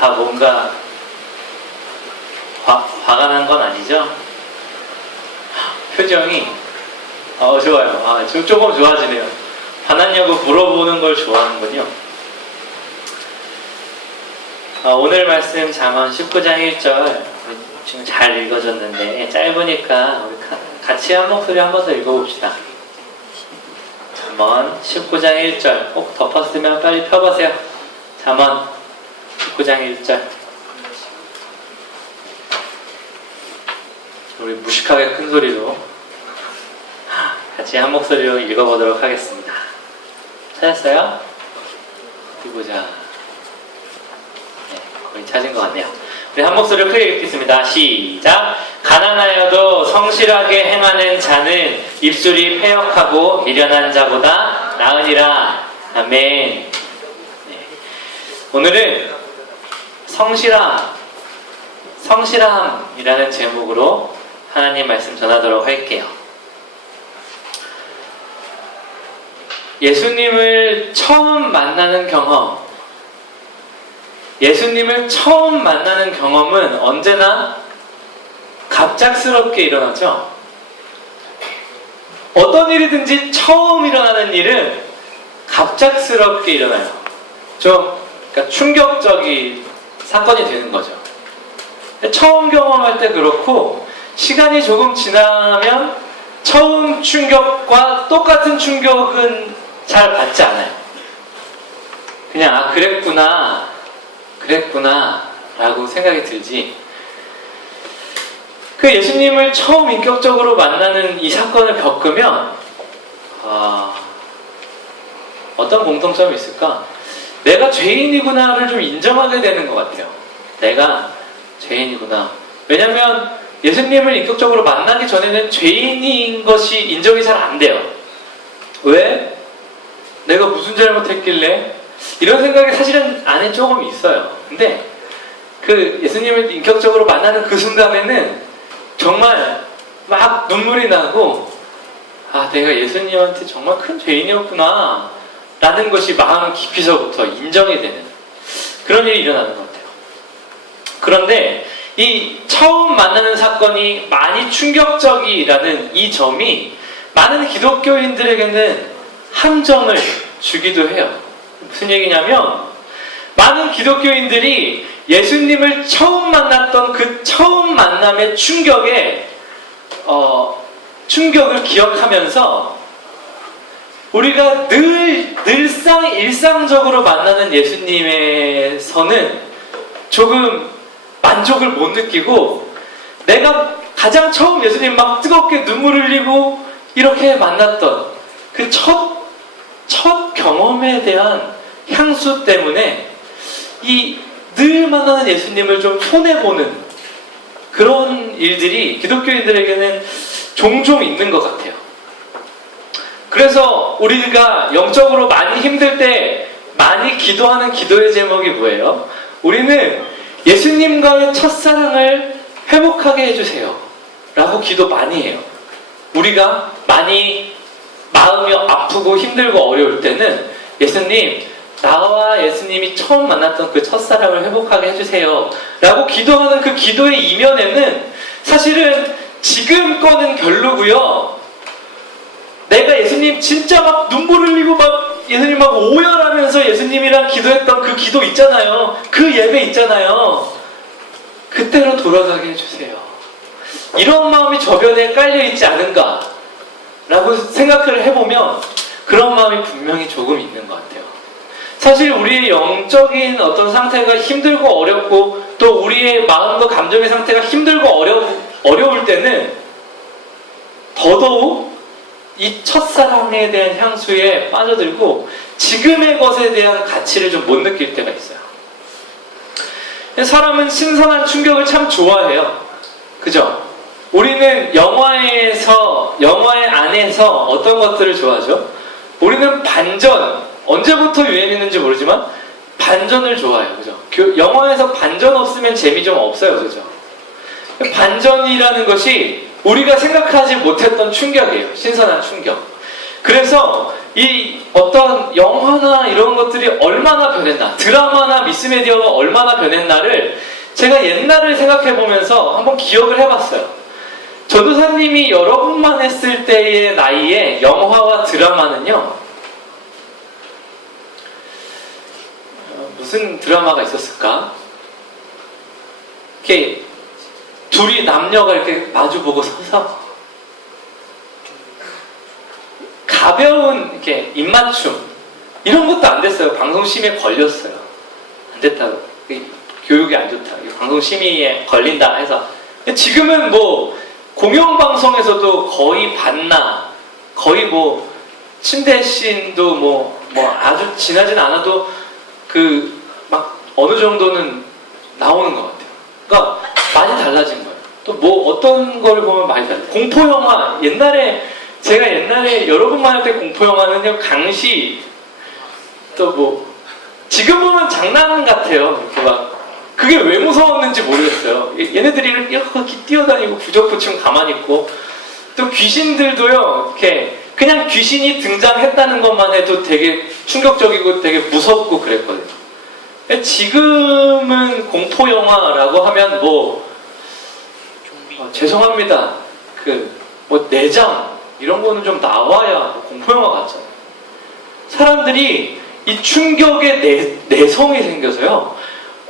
다 뭔가 화가 난 건 아니죠? 표정이 좋아요. 조금 좋아지네요. 화났냐고 물어보는 걸 좋아하는군요. 오늘 말씀 잠언 19장 1절 지금 잘 읽어졌는데 짧으니까 우리 같이 한 목소리 한 번 더 읽어봅시다. 잠언 19장 1절 꼭 덮었으면 빨리 펴보세요. 잠언 19장 1절 우리 무식하게 큰 소리로 같이 한 목소리로 읽어보도록 하겠습니다. 찾았어요? 어디 보자. 네, 거의 찾은 것 같네요. 우리 한 목소리로 크게 읽겠습니다. 시작! 가난하여도 성실하게 행하는 자는 입술이 패역하고 미련한 자보다 나으니라. 아멘. 네. 오늘은 성실함이라는 제목으로 하나님 말씀 전하도록 할게요. 예수님을 처음 만나는 경험은 언제나 갑작스럽게 일어나죠. 어떤 일이든지 처음 일어나는 일은 갑작스럽게 일어나요. 그러니까 충격적인 사건이 되는 거죠. 처음 경험할 때 그렇고 시간이 조금 지나면 처음 충격과 똑같은 충격은 잘 받지 않아요. 그냥 그랬구나 라고 생각이 들지. 그 예수님을 처음 인격적으로 만나는 이 사건을 겪으면 어떤 공통점이 있을까? 내가 죄인이구나를 좀 인정하게 되는 것 같아요. 내가 죄인이구나. 왜냐면 예수님을 인격적으로 만나기 전에는 죄인인 것이 인정이 잘 안 돼요. 왜? 내가 무슨 잘못했길래? 이런 생각이 사실은 안에 조금 있어요. 근데 그 예수님을 인격적으로 만나는 그 순간에는 정말 막 눈물이 나고 내가 예수님한테 정말 큰 죄인이었구나 라는 것이 마음 깊이서부터 인정이 되는 그런 일이 일어나는 것 같아요. 그런데 이 처음 만나는 사건이 많이 충격적이라는 이 점이 많은 기독교인들에게는 함정을 주기도 해요. 무슨 얘기냐면 많은 기독교인들이 예수님을 처음 만났던 그 처음 만남의 충격을 기억하면서 우리가 일상적으로 만나는 예수님에서는 조금 만족을 못 느끼고 내가 가장 처음 예수님 막 뜨겁게 눈물 흘리고 이렇게 만났던 그 첫 경험에 대한 향수 때문에 늘 만나는 예수님을 좀 손해보는 그런 일들이 기독교인들에게는 종종 있는 것 같아요. 그래서 우리가 영적으로 많이 힘들 때 많이 기도하는 기도의 제목이 뭐예요? 우리는 예수님과의 첫사랑을 회복하게 해주세요 라고 기도 많이 해요. 우리가 많이 마음이 아프고 힘들고 어려울 때는 예수님, 나와 예수님이 처음 만났던 그 첫사랑을 회복하게 해주세요 라고 기도하는 그 기도의 이면에는 사실은 지금 거는 별로고요. 내가 예수님 진짜 막 눈물 흘리고 막 예수님 막 오열하면서 예수님이랑 기도했던 그 기도 있잖아요. 그 예배 있잖아요. 그때로 돌아가게 해주세요. 이런 마음이 저변에 깔려있지 않은가 라고 생각을 해보면 그런 마음이 분명히 조금 있는 것 같아요. 사실 우리의 영적인 어떤 상태가 힘들고 어렵고 또 우리의 마음과 감정의 상태가 힘들고 어려울 때는 더더욱 이 첫사랑에 대한 향수에 빠져들고 지금의 것에 대한 가치를 좀 못 느낄 때가 있어요. 사람은 신선한 충격을 참 좋아해요. 그죠? 우리는 영화의 안에서 어떤 것들을 좋아하죠? 우리는 반전, 언제부터 유행했는지 모르지만 반전을 좋아해요. 그죠? 영화에서 반전 없으면 재미 좀 없어요. 그죠? 반전이라는 것이 우리가 생각하지 못했던 충격이에요. 신선한 충격. 그래서 이 어떤 영화나 이런 것들이 얼마나 변했나, 드라마나 미스미디어가 얼마나 변했나를 제가 옛날을 생각해보면서 한번 기억을 해봤어요. 전도사님이 여러분만 했을 때의 나이에 영화와 드라마는요, 무슨 드라마가 있었을까? 이렇게 둘이 남녀가 이렇게 마주보고 서서 가벼운 이렇게 입맞춤 이런 것도 안 됐어요. 방송심의에 걸렸어요. 안 됐다고. 교육이 안 좋다. 방송심의에 걸린다 해서. 지금은 뭐 공영방송에서도 거의 반나, 거의 뭐 침대씬도 뭐 아주 지나진 않아도 그 막 어느 정도는 나오는 것 같아요. 그러니까 많이 달라진 거예요. 또 뭐 어떤 걸 보면 많이 달라요. 공포 영화 제가 옛날에 여러분만 할 때 공포 영화는요, 강시 또 뭐 지금 보면 장난 같아요. 이렇게 막 그게 왜 무서웠는지 모르겠어요. 얘네들이 이렇게 뛰어다니고 부적부충 가만히 있고, 또 귀신들도요, 이렇게 그냥 귀신이 등장했다는 것만 해도 되게 충격적이고 되게 무섭고 그랬거든요. 지금은 공포 영화라고 하면 죄송합니다. 내장 이런 거는 좀 나와야 공포 영화 같잖아요. 사람들이 이 충격의 내성이 생겨서요,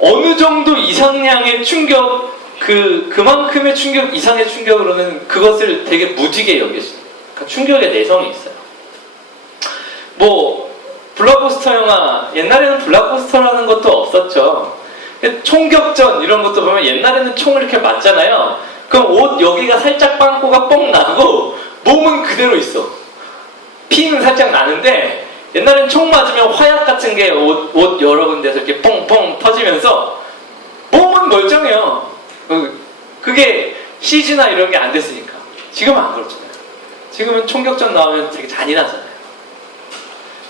어느 정도 이상량의 충격, 그만큼의 충격 이상의 충격으로는 그것을 되게 무지개 여겼어요. 그러니까 충격의 내성이 있어요. 블록버스터 영화, 옛날에는 블록버스터라는 것도 없었죠. 총격전 이런 것도 보면 옛날에는 총을 이렇게 맞잖아요. 그럼 옷 여기가 살짝 빵꾸가 뻥 나고 몸은 그대로 있어. 피는 살짝 나는데, 옛날엔 총 맞으면 화약 같은 게 옷 여러 군데서 이렇게 뻥뻥 터지면서 몸은 멀쩡해요. 그게 CG나 이런 게 안 됐으니까. 지금은 안 그렇잖아요. 지금은 총격전 나오면 되게 잔인하잖아요.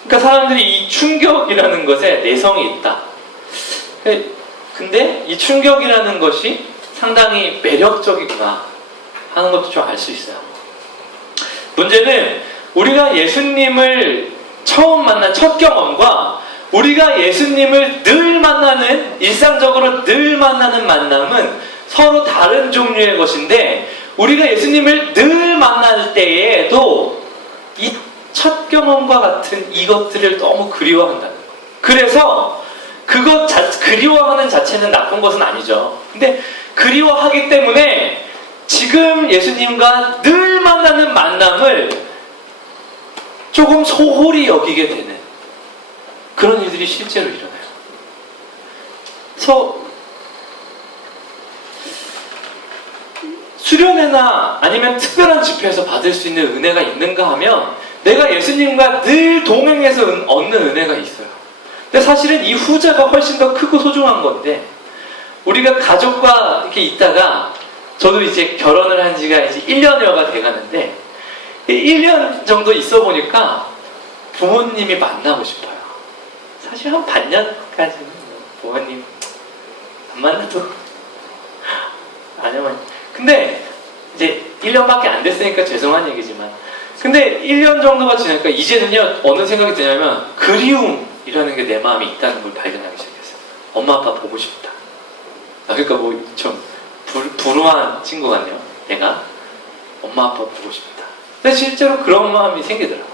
그러니까 사람들이 이 충격이라는 것에 내성이 있다. 근데 이 충격이라는 것이 상당히 매력적이구나 하는 것도 좀 알 수 있어요. 문제는 우리가 예수님을 처음 만난 첫 경험과 우리가 예수님을 늘 만나는, 일상적으로 늘 만나는 만남은 서로 다른 종류의 것인데, 우리가 예수님을 늘 만날 때에도 이 첫 경험과 같은 이것들을 너무 그리워한다는 거예요. 그래서 그리워하는 자체는 나쁜 것은 아니죠. 근데 그리워하기 때문에 지금 예수님과 늘 만나는 만남을 조금 소홀히 여기게 되는 그런 일들이 실제로 일어나요. 그래서 수련회나 아니면 특별한 집회에서 받을 수 있는 은혜가 있는가 하면, 내가 예수님과 늘 동행해서 얻는 은혜가 있어요. 근데 사실은 이 후자가 훨씬 더 크고 소중한 건데, 우리가 가족과 이렇게 있다가, 저도 이제 결혼을 한 지가 이제 1년여가 돼가는데, 1년 정도 있어 보니까 부모님이 만나고 싶어요. 사실 한 반년까지는 부모님 안 만나도 아니면, 근데 이제 1년밖에 안 됐으니까 죄송한 얘기지만, 근데 1년 정도가 지나니까 이제는요, 어느 생각이 드냐면 그리움이라는 게 내 마음에 있다는 걸 발견하기 시작했어요. 엄마 아빠 보고 싶다. 그러니까 좀 불우한 친구 같네요. 내가 엄마 아빠 보고 싶다. 근데 실제로 그런 마음이 생기더라고요.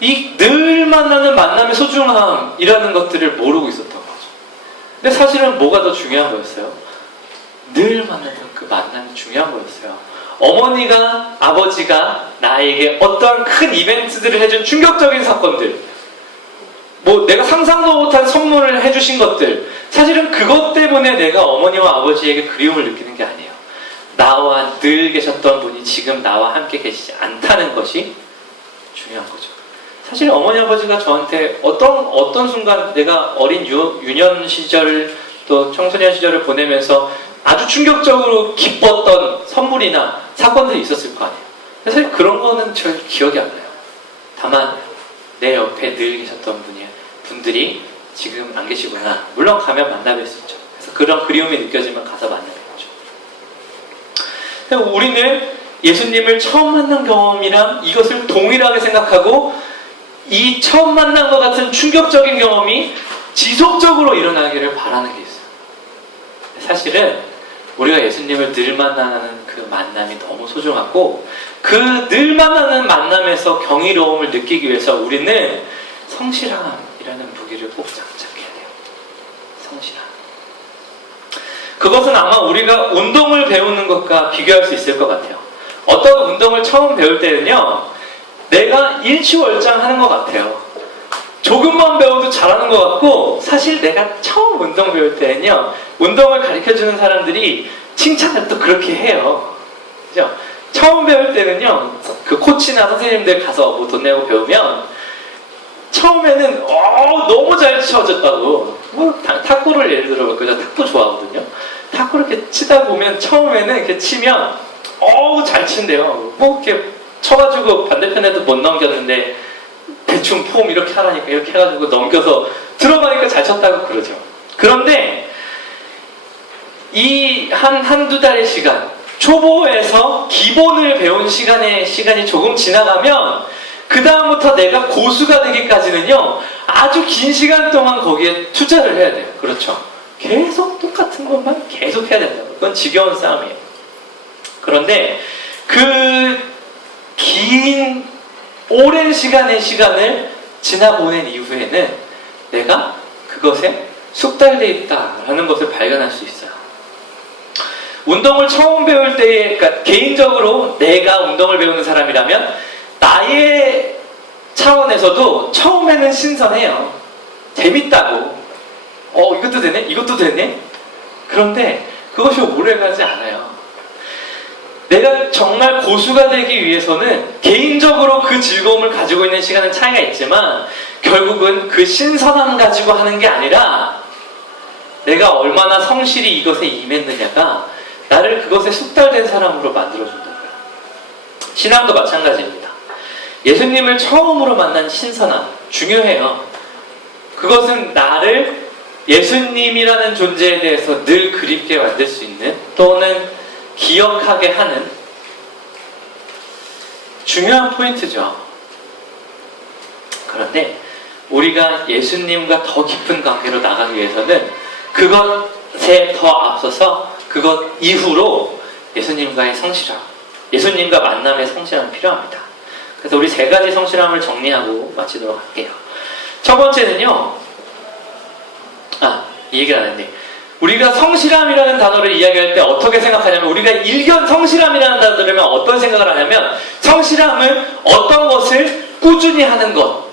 이 늘 만나는 만남의 소중함이라는 것들을 모르고 있었던 거죠. 근데 사실은 뭐가 더 중요한 거였어요? 늘 만나는 그 만남이 중요한 거였어요. 어머니가, 아버지가 나에게 어떠한 큰 이벤트들을 해준 충격적인 사건들, 내가 상상도 못한 선물을 해주신 것들, 사실은 그것 때문에 내가 어머니와 아버지에게 그리움을 느끼는 게 아니에요. 나와 늘 계셨던 분이 지금 나와 함께 계시지 않다는 것이 중요한 거죠. 사실 어머니 아버지가 저한테 어떤 순간, 내가 어린 유년 시절 또 청소년 시절을 보내면서 아주 충격적으로 기뻤던 선물이나 사건들이 있었을 거 아니에요. 사실 그런 거는 절 기억이 안 나요. 다만 내 옆에 늘 계셨던 분들이 지금 안 계시구나. 물론 가면 만나뵐 수 있죠. 그래서 그런 그리움이 느껴지면 가서 만나는 거죠. 우리는 예수님을 처음 만난 경험이랑 이것을 동일하게 생각하고 이 처음 만난 것 같은 충격적인 경험이 지속적으로 일어나기를 바라는 게 있어요. 사실은 우리가 예수님을 늘 만나는 그 만남이 너무 소중하고 그 늘 만나는 만남에서 경이로움을 느끼기 위해서 우리는 성실함이라는 무기를 꼭 장착해야 돼요. 성실함. 그것은 아마 우리가 운동을 배우는 것과 비교할 수 있을 것 같아요. 어떤 운동을 처음 배울 때는요, 내가 일취월장하는 것 같아요. 조금만 배워도 잘하는 것 같고, 사실 내가 처음 운동 배울 때는요, 운동을 가르쳐주는 사람들이 칭찬을 또 그렇게 해요. 그죠? 처음 배울 때는요, 그 코치나 선생님들 가서 뭐 돈 내고 배우면, 처음에는, 너무 잘 치워졌다고. 뭐, 탁구를 예를 들어 볼게요. 탁구 좋아하거든요. 탁구 이렇게 치다 보면, 처음에는 이렇게 치면, 잘 친대요. 뭐, 이렇게 쳐가지고 반대편에도 못 넘겼는데, 대충 폼 이렇게 하라니까 이렇게 해가지고 넘겨서 들어가니까 잘 쳤다고 그러죠. 그런데 이 한두 달의 시간, 초보에서 기본을 배운 시간이 조금 지나가면 그 다음부터 내가 고수가 되기까지는요, 아주 긴 시간 동안 거기에 투자를 해야 돼요. 그렇죠. 계속 똑같은 것만 계속 해야 된다고. 그건 지겨운 싸움이에요. 그런데 그 긴 오랜 시간을 지나보낸 이후에는 내가 그것에 숙달되어 있다라는 것을 발견할 수 있어요. 운동을 처음 배울 때에, 그러니까 개인적으로 내가 운동을 배우는 사람이라면 나의 차원에서도 처음에는 신선해요. 재밌다고. 이것도 되네? 이것도 되네? 그런데 그것이 오래가지 않아요. 내가 정말 고수가 되기 위해서는 개인적으로 그 즐거움을 가지고 있는 시간은 차이가 있지만 결국은 그 신선함 가지고 하는 게 아니라 내가 얼마나 성실히 이것에 임했느냐가 나를 그것에 숙달된 사람으로 만들어준다고요. 신앙도 마찬가지입니다. 예수님을 처음으로 만난 신선함 중요해요. 그것은 나를 예수님이라는 존재에 대해서 늘 그립게 만들 수 있는, 또는 기억하게 하는 중요한 포인트죠. 그런데 우리가 예수님과 더 깊은 관계로 나가기 위해서는 그것에 더 앞서서 그것 이후로 예수님과의 성실함, 예수님과 만남의 성실함이 필요합니다. 그래서 우리 세 가지 성실함을 정리하고 마치도록 할게요. 첫 번째는요, 이 얘기를 안 했네. 우리가 성실함이라는 단어를 이야기할 때 어떻게 생각하냐면, 우리가 일견 성실함이라는 단어를 들으면 어떤 생각을 하냐면, 성실함은 어떤 것을 꾸준히 하는 것.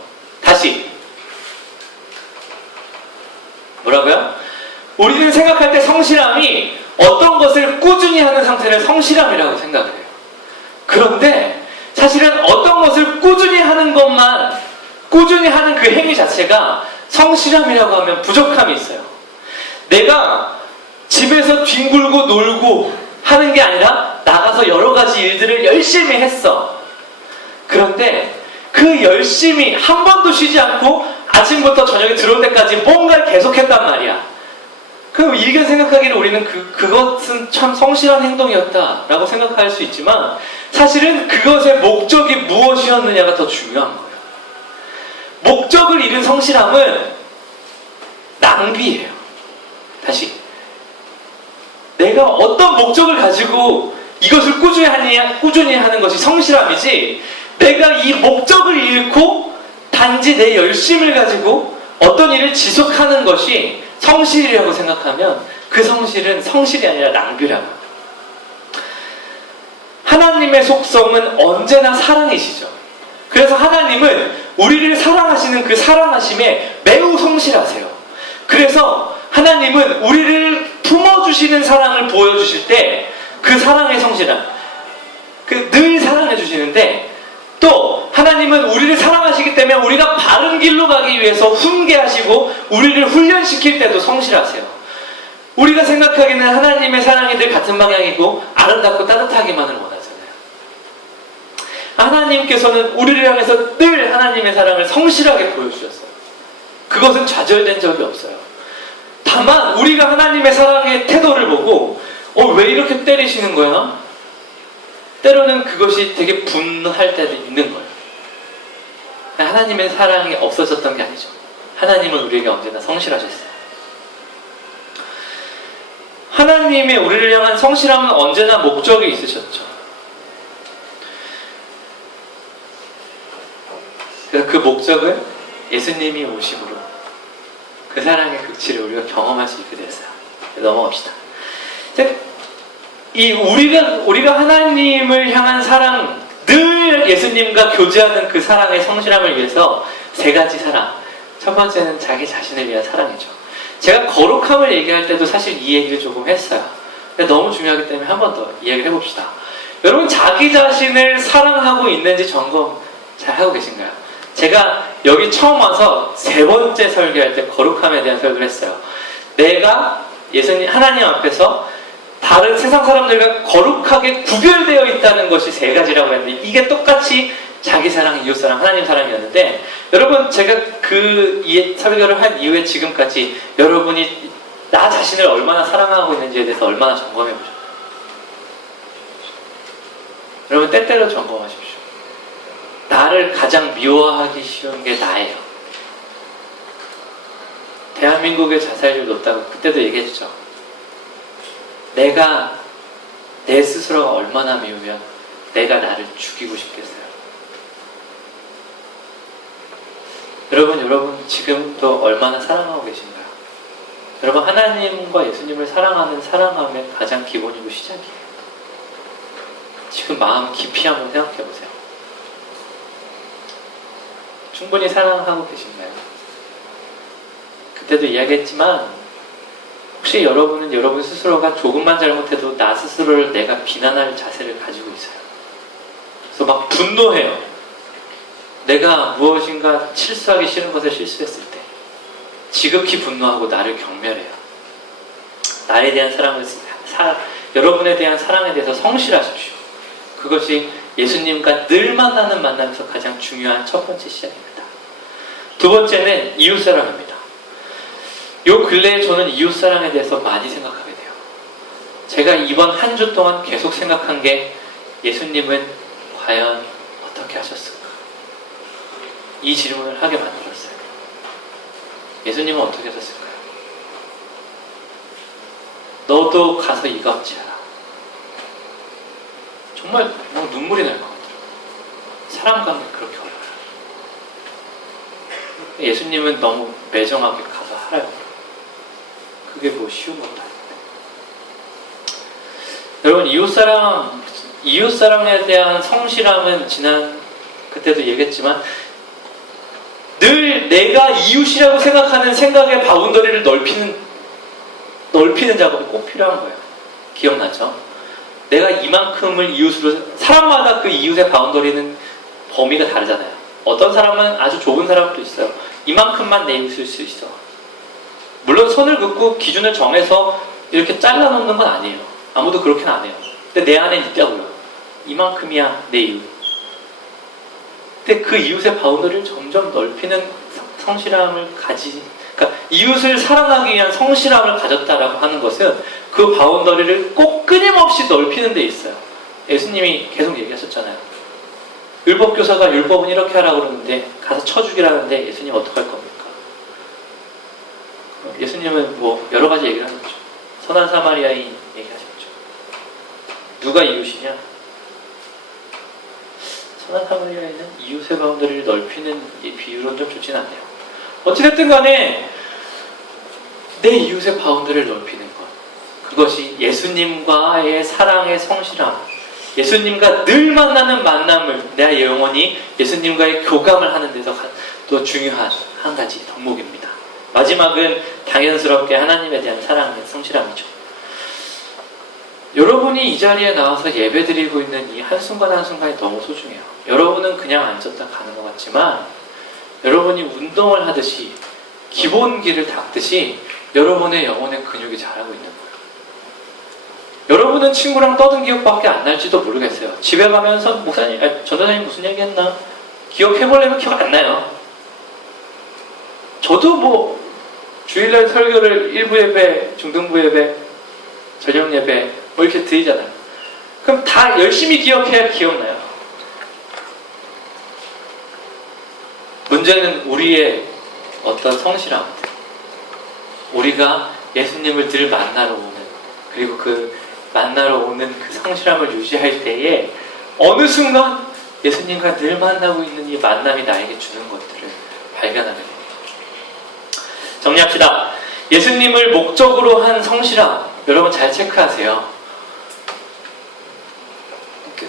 다시 뭐라고요? 우리는 생각할 때 성실함이 어떤 것을 꾸준히 하는 상태를 성실함이라고 생각을 해요. 그런데 사실은 어떤 것을 꾸준히 하는 것만, 꾸준히 하는 그 행위 자체가 성실함이라고 하면 부족함이 있어요. 내가 집에서 뒹굴고 놀고 하는 게 아니라 나가서 여러 가지 일들을 열심히 했어. 그런데 그 열심히 한 번도 쉬지 않고 아침부터 저녁에 들어올 때까지 뭔가를 계속했단 말이야. 그럼 일견 생각하기를 우리는 그것은 참 성실한 행동이었다라고 생각할 수 있지만, 사실은 그것의 목적이 무엇이었느냐가 더 중요한 거예요. 목적을 잃은 성실함은 낭비예요. 다시, 내가 어떤 목적을 가지고 이것을 꾸준히 하는 것이 성실함이지, 내가 이 목적을 잃고 단지 내 열심을 가지고 어떤 일을 지속하는 것이 성실이라고 생각하면 그 성실은 성실이 아니라 낭비라고. 하나님의 속성은 언제나 사랑이시죠. 그래서 하나님은 우리를 사랑하시는 그 사랑하심에 매우 성실하세요. 그래서 하나님은 우리를 품어주시는 사랑을 보여주실 때 그 사랑의 성실함, 늘 사랑해 주시는데, 또 하나님은 우리를 사랑하시기 때문에 우리가 바른 길로 가기 위해서 훈계하시고 우리를 훈련시킬 때도 성실하세요. 우리가 생각하기는 하나님의 사랑이 늘 같은 방향이고 아름답고 따뜻하기만을 원하잖아요. 하나님께서는 우리를 향해서 늘 하나님의 사랑을 성실하게 보여주셨어요. 그것은 좌절된 적이 없어요. 다만 우리가 하나님의 사랑의 태도를 보고 왜 이렇게 때리시는 거야? 때로는 그것이 되게 분할 때도 있는 거예요. 하나님의 사랑이 없어졌던 게 아니죠. 하나님은 우리에게 언제나 성실하셨어요. 하나님의 우리를 향한 성실함은 언제나 목적이 있으셨죠. 그래서 그 목적은 예수님이 오심으로 그 사랑의 극치를 우리가 경험할 수 있게 됐어요. 넘어갑시다. 우리가 하나님을 향한 사랑, 늘 예수님과 교제하는 그 사랑의 성실함을 위해서 세 가지 사랑. 첫 번째는 자기 자신을 위한 사랑이죠. 제가 거룩함을 얘기할 때도 사실 이 얘기를 조금 했어요. 너무 중요하기 때문에 한 번 더 이야기를 해봅시다. 여러분, 자기 자신을 사랑하고 있는지 점검 잘 하고 계신가요? 제가 여기 처음 와서 세 번째 설교할 때 거룩함에 대한 설교를 했어요. 내가 하나님 앞에서 다른 세상 사람들과 거룩하게 구별되어 있다는 것이 세 가지라고 했는데, 이게 똑같이 자기 사랑, 이웃 사랑, 하나님 사랑이었는데, 여러분, 제가 그 설교를 한 이후에 지금까지 여러분이 나 자신을 얼마나 사랑하고 있는지에 대해서 얼마나 점검해 보죠. 여러분, 때때로 점검하십시오. 나를 가장 미워하기 쉬운 게 나예요. 대한민국의 자살률 높다고 그때도 얘기했죠. 내가 내 스스로가 얼마나 미우면 내가 나를 죽이고 싶겠어요. 여러분 지금도 얼마나 사랑하고 계신가요? 여러분, 하나님과 예수님을 사랑하는 사랑함의 가장 기본이고 시작이에요. 지금 마음 깊이 한번 생각해 보세요. 충분히 사랑하고 계신가요? 그때도 이야기했지만, 혹시 여러분은 여러분 스스로가 조금만 잘못해도 나 스스로를 내가 비난할 자세를 가지고 있어요. 그래서 막 분노해요. 내가 무엇인가 실수하기 싫은 것을 실수했을 때 지극히 분노하고 나를 경멸해요. 나에 대한 여러분에 대한 사랑에 대해서 성실하십시오. 그것이 예수님과 늘 만나는 만남에서 가장 중요한 첫 번째 시작입니다. 두 번째는 이웃사랑입니다. 요 근래에 저는 이웃사랑에 대해서 많이 생각하게 돼요. 제가 이번 한 주 동안 계속 생각한 게, 예수님은 과연 어떻게 하셨을까? 이 질문을 하게 만들었어요. 예수님은 어떻게 하셨을까요? 너도 가서 이가 어찌하라. 정말 눈물이 날 것 같아요. 사람 관계 그렇게 어려워요. 예수님은 너무 매정하게 가서 하라고. 그게 뭐 쉬운 것도 아닌데. 여러분, 이웃사랑에 대한 성실함은 그때도 얘기했지만, 늘 내가 이웃이라고 생각하는 생각의 바운더리를 넓히는 작업이 꼭 필요한 거예요. 기억나죠? 내가 이만큼을 이웃으로, 사람마다 그 이웃의 바운더리는 범위가 다르잖아요. 어떤 사람은 아주 좁은 사람도 있어요. 이만큼만 내 이웃일 수 있어. 물론 선을 긋고 기준을 정해서 이렇게 잘라놓는 건 아니에요. 아무도 그렇게는 안 해요. 근데 내 안에 있다고요. 이만큼이야 내 이웃. 근데 그 이웃의 바운더리를 점점 넓히는 성실함을 그러니까 이웃을 사랑하기 위한 성실함을 가졌다라고 하는 것은 그 바운더리를 꼭 끊임없이 넓히는 데 있어요. 예수님이 계속 얘기하셨잖아요. 율법교사가 율법은 이렇게 하라고 그러는데 가서 쳐 죽이라는데 예수님 어떡할 겁니까? 예수님은 뭐 여러 가지 얘기를 하셨죠. 선한 사마리아인 얘기하셨죠. 누가 이웃이냐? 선한 사마리아인은 이웃의 바운더리를 넓히는 이 비유로는 좀 좋진 않네요. 어찌됐든 간에 내 이웃의 바운더리를 넓히는 것, 그것이 예수님과의 사랑의 성실함, 예수님과 늘 만나는 만남을, 내 영혼이 예수님과의 교감을 하는 데서 또 중요한 한 가지 덕목입니다. 마지막은 당연스럽게 하나님에 대한 사랑의 성실함이죠. 여러분이 이 자리에 나와서 예배드리고 있는 이 한순간 한순간이 너무 소중해요. 여러분은 그냥 앉았다 가는 것 같지만, 여러분이 운동을 하듯이 기본기를 닦듯이 여러분의 영혼의 근육이 자라고 있는 거예요. 여러분은 친구랑 떠든 기억밖에 안 날지도 모르겠어요. 집에 가면서 전도사님 무슨 얘기 했나? 기억해보려면 기억 안 나요. 저도 뭐 주일날 설교를 1부 예배, 중등부 예배, 저녁 예배 뭐 이렇게 드리잖아요. 그럼 다 열심히 기억해야 기억나요. 문제는 우리의 어떤 성실함, 우리가 예수님을 늘 만나러 오는, 그리고 그 만나러 오는 그 성실함을 유지할 때에 어느 순간 예수님과 늘 만나고 있는 이 만남이 나에게 주는 것들을 발견하게 됩니다. 정리합시다. 예수님을 목적으로 한 성실함, 여러분 잘 체크하세요.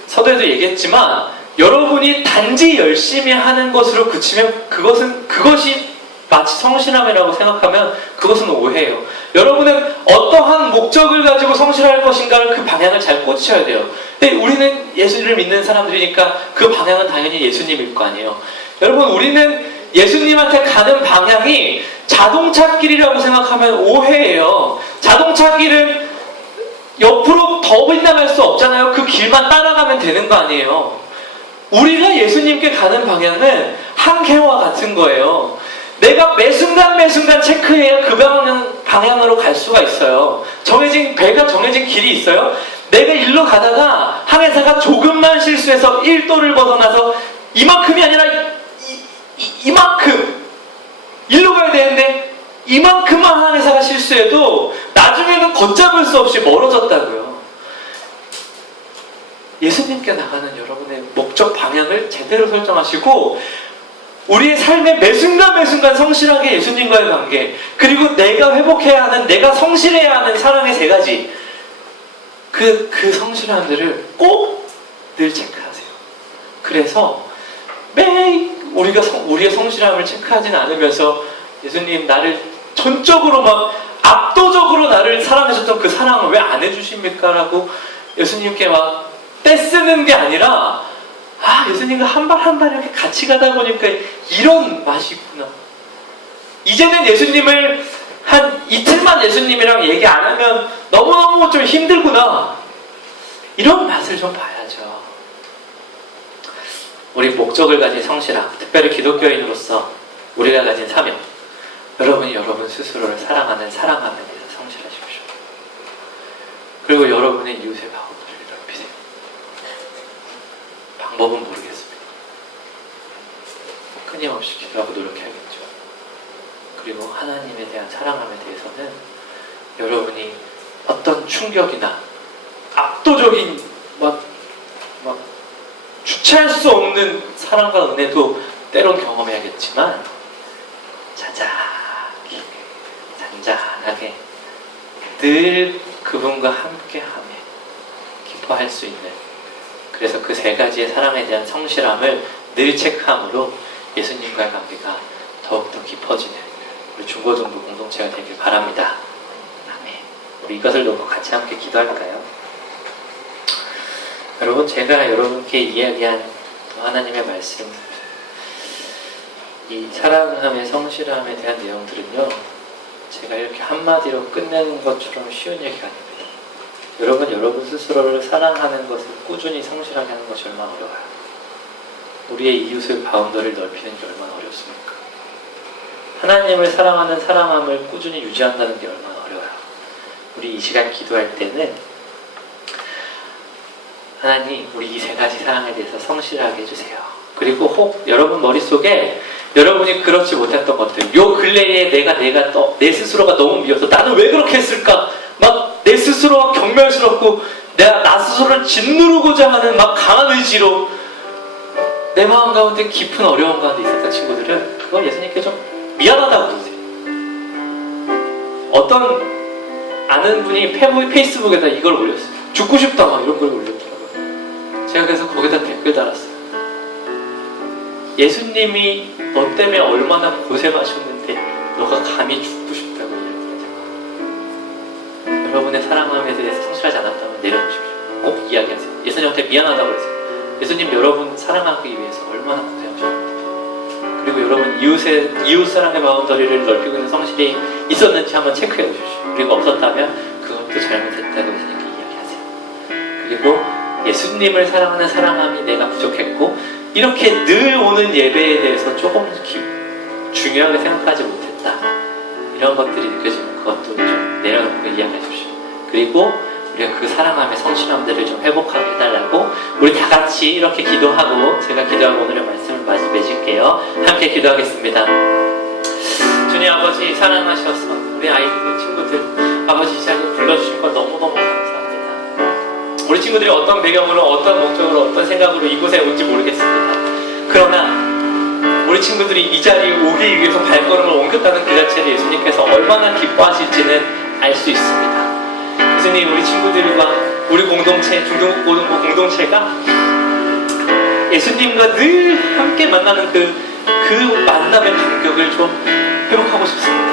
서두에도 얘기했지만 여러분이 단지 열심히 하는 것으로 그치면 그것이 마치 성실함이라고 생각하면 그것은 오해예요. 여러분은 어떠한 목적을 가지고 성실할 것인가를 그 방향을 잘 꽂으셔야 돼요. 근데 우리는 예수님을 믿는 사람들이니까 그 방향은 당연히 예수님일 거 아니에요. 여러분, 우리는 예수님한테 가는 방향이 자동차 길이라고 생각하면 오해예요. 자동차 길은 옆으로 더 빗나갈 수 없잖아요. 그 길만 따라가면 되는 거 아니에요. 우리가 예수님께 가는 방향은 항해와 같은 거예요. 내가 매 순간 체크해야 그 방향으로 갈 수가 있어요. 배가 정해진 길이 있어요. 내가 일로 가다가 항해사가 조금만 실수해서 1도를 벗어나서 이만큼이 아니라 이만큼 일로 가야 되는데 이만큼만 항해사가 실수해도 나중에는 걷잡을 수 없이 멀어졌다고요. 예수님께 나가는 여러분의 목적 방향을 제대로 설정하시고 우리의 삶의 매 순간 성실하게 예수님과의 관계, 그리고 내가 회복해야 하는, 내가 성실해야 하는 사랑의 세 가지, 그 성실함들을 꼭 늘 체크하세요. 그래서 매일 우리의 성실함을 체크하진 않으면서 예수님 나를 전적으로 막 압도적으로 나를 사랑하셨던 그 사랑을 왜 안 해주십니까? 라고 예수님께 막 떼쓰는 게 아니라 예수님과 한 발 한 발 이렇게 같이 가다 보니까 이런 맛이 있구나. 이제는 예수님을 한 이틀만 예수님이랑 얘기 안 하면 너무너무 좀 힘들구나. 이런 맛을 좀 봐야죠. 우리 목적을 가진 성실함, 특별히 기독교인으로서 우리가 가진 사명, 여러분이 여러분 스스로를 사랑하는 사랑함에 대해서 성실하십시오. 그리고 여러분의 이웃의 바운더리를 넓히세요. 방법은 모르겠습니다. 끊임없이 기도하고 노력해야겠죠. 그리고 하나님에 대한 사랑함에 대해서는 여러분이 어떤 충격이나 압도적인 막 주체할 수 없는 사랑과 은혜도 때론 경험해야겠지만 자작하게, 잔잔하게 늘 그분과 함께하며 기뻐할 수 있는, 그래서 그 세 가지의 사랑에 대한 성실함을 늘 체크함으로 예수님과의 관계가 더욱더 깊어지는 우리 중고등부 공동체가 되길 바랍니다. 아멘. 우리 이것을 놓고 같이 함께 기도할까요? 여러분, 제가 여러분께 이야기한 하나님의 말씀, 이 사랑함의 성실함에 대한 내용들은요, 제가 이렇게 한마디로 끝내는 것처럼 쉬운 얘기가 아닙니다. 여러분 스스로를 사랑하는 것을 꾸준히 성실하게 하는 것이 얼마나 어려워요. 우리의 이웃의 바운더리를 넓히는 게 얼마나 어렵습니까? 하나님을 사랑하는 사랑함을 꾸준히 유지한다는 게 얼마나 어려워요. 우리 이 시간 기도할 때는 하나님, 우리 이 세 가지 사랑에 대해서 성실하게 해주세요. 그리고 혹 여러분 머릿속에 여러분이 그렇지 못했던 것들, 요 근래에 내 스스로가 너무 미워서 나는 왜 그렇게 했을까? 막 내 스스로가 경멸스럽고 내가 나 스스로를 짓누르고자 하는 막 강한 의지로 내 마음 가운데 깊은 어려움 가운데 있었던 친구들은 그걸 예수님께 좀 미안하다고 그러세요. 어떤 아는 분이 페이스북에다 이걸 올렸어요. 죽고 싶다 막 이런 걸 올렸더라고요. 제가 그래서 거기다 댓글 달았어요. 예수님이 너 때문에 얼마나 고생하셨는데 너가 감히 죽고 싶다고 이야기하잖아. 여러분의 사랑함에 대해서 성실하지 않았다면 내려놓으십시오. 꼭 이야기하세요. 예수님한테 미안하다고 그랬어요. 예수님 여러분 사랑하기 위해서 얼마나 고생하셨는데, 그리고 여러분 이웃 사랑의 바운더리를 넓히고 있는 성실이 있었는지 한번 체크해 보십시오. 그리고 없었다면 그것도 잘못했다고 예수님께 이야기하세요. 그리고 예수님을 사랑하는 사랑함이 내가 부족했고 이렇게 늘 오는 예배에 대해서 조금 중요하게 생각하지 못했다, 이런 것들이 느껴지면 그것도 좀 내려놓고 이야기하십시오. 그리고 우리 우리가 그 사랑함의 성실함들을 좀 회복하게 해달라고 우리 다 같이 이렇게 기도하고 제가 기도하고 오늘의 말씀을 맺을게요. 함께 기도하겠습니다. 주님 아버지 사랑하셔서 우리 아이들 친구들 아버지 이 자리에 불러주신 것 너무너무 감사합니다. 우리 친구들이 어떤 배경으로 어떤 목적으로 어떤 생각으로 이곳에 온지 모르겠습니다. 그러나 우리 친구들이 이 자리에 오기 위해서 발걸음을 옮겼다는 그 자체를 예수님께서 얼마나 기뻐하실지는 알 수 있습니다. 예수님 우리 친구들과 우리 공동체 중등고등부 공동체가 예수님과 늘 함께 만나는 그 만남의 감격을 좀 회복하고 싶습니다.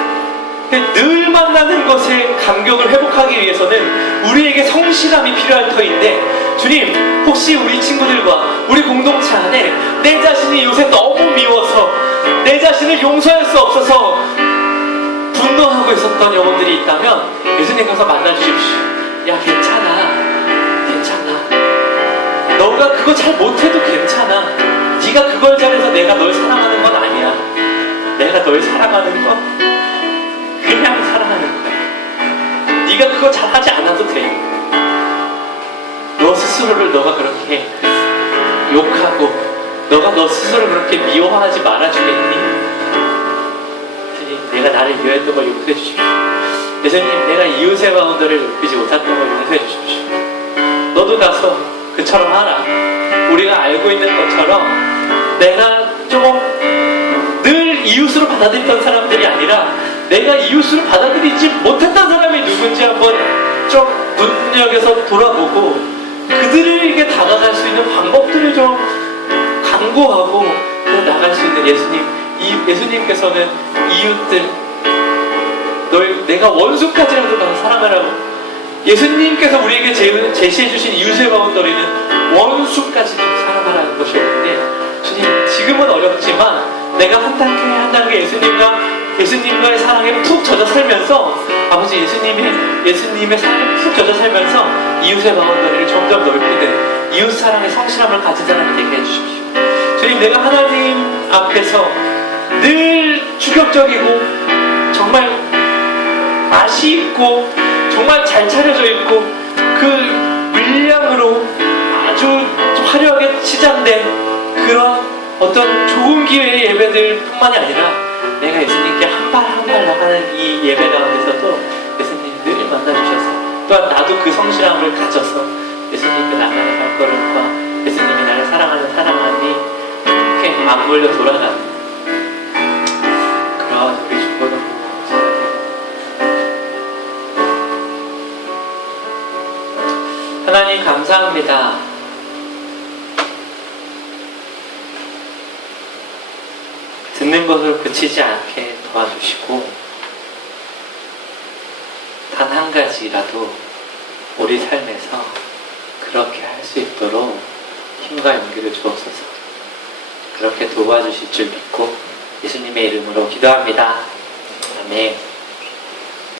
늘 만나는 것의 감격을 회복하기 위해서는 우리에게 성실함이 필요할 터인데 주님 혹시 우리 친구들과 우리 공동체 안에 내 자신이 요새 너무 미워서 내 자신을 용서할 수 없어서 분노하고 있었던 영혼들이 있다면 예수님 가서 만나주십시오. 야 괜찮아 너가 그거 잘 못해도 괜찮아. 네가 그걸 잘해서 내가 널 사랑하는 건 아니야. 내가 널 사랑하는 건 그냥 사랑하는 거야. 네가 그거 잘하지 않아도 돼. 너 스스로를 너가 그렇게 욕하고 너가 너 스스로 그렇게 미워하지 말아주겠니? 예수님 내가 나를 미워했던 걸 용서해 주십시오. 예수님 내가 이웃의 마음들을 높이지 못했던 걸 용서해 주십시오. 너도 가서 그처럼 하라. 우리가 알고 있는 것처럼 내가 조금 늘 이웃으로 받아들였던 사람들이 아니라 내가 이웃으로 받아들이지 못했던 사람이 누군지 한번 좀 눈여겨서 돌아보고 그들에게 다가갈 수 있는 방법들을 좀 강구하고 나갈 수 있는 예수님께서는 이웃들 내가 원수까지라도 가서 사랑하라고 예수님께서 우리에게 제시해 주신 이웃의 바운더리는 원수까지도 사랑하라는 것이었는데 주님 지금은 어렵지만 내가 한 단계 예수님과의 사랑에 푹 젖어 살면서 아버지 예수님의 사랑에 푹 젖어 살면서 이웃의 바운더리를 점점 넓히는 이웃 사랑의 성실함을 가진 사람이 되게 해주십시오. 주님 내가 하나님 앞에서 늘 충격적이고 정말 맛이 있고 정말 잘 차려져 있고 그 물량으로 아주 화려하게 치장된 그런 어떤 좋은 기회의 예배들 뿐만이 아니라 내가 예수님께 한 발 한 발 나가는 이 예배 가운데서도 예수님이 늘 만나주셔서 또한 나도 그 성실함을 가져서 예수님께 나가는 발걸음과 예수님이 나를 사랑하는 사랑함이 이렇게 맞물려 돌아가는 그런 우리 중고등부 하나님 감사합니다. 듣는 것으로 그치지 않게 도와주시고 단 한 가지라도 우리 삶에서 그렇게 할 수 있도록 힘과 용기를 주옵소서. 그렇게 도와주실 줄 믿고 예수님의 이름으로 기도합니다. 아멘.